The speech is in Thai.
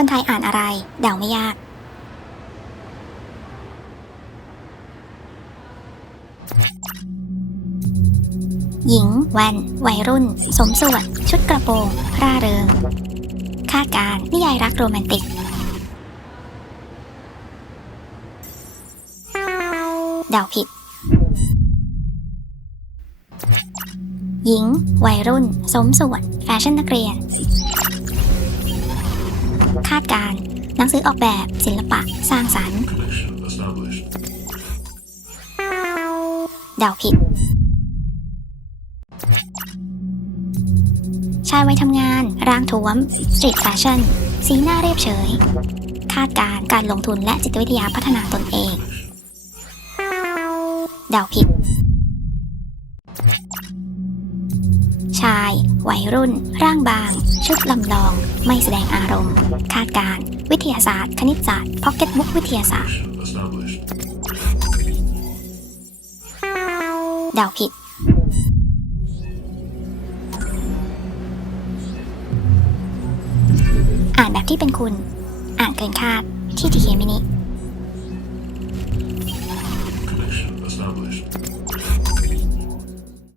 คนไทยอ่านอะไร เดาไม่ยาก หญิงแวนวัยรุ่น สมส่วน ชุดกระโปรงร่าเริงคาดการนิยายรักโรแมนติก เดาผิด หญิง วัยรุ่น สมส่วน แฟชั่นนักเรียน คาดการณ์หนังสือออกแบบศิลปะ สร้างสรรค์เดาผิด ชายวัยทำงาน ร่างท้วมสตรีทแฟชั่น สีหน้าเรียบเฉย คาดการการลงทุนและจิตวิทยาพัฒนาตนเอง เดาผิด วัยรุ่น ร่างบาง ชุดลำลอง ไม่แสดงอารมณ์ คาดการณ์วิทยาศาสตร์ คณิตศาสตร์พ็อกเก็ตบุ๊กวิทยาศาสตร์ เดาผิด อ่านแบบที่เป็นคุณ อ่านเกินคาด ที่ทีเคมินิ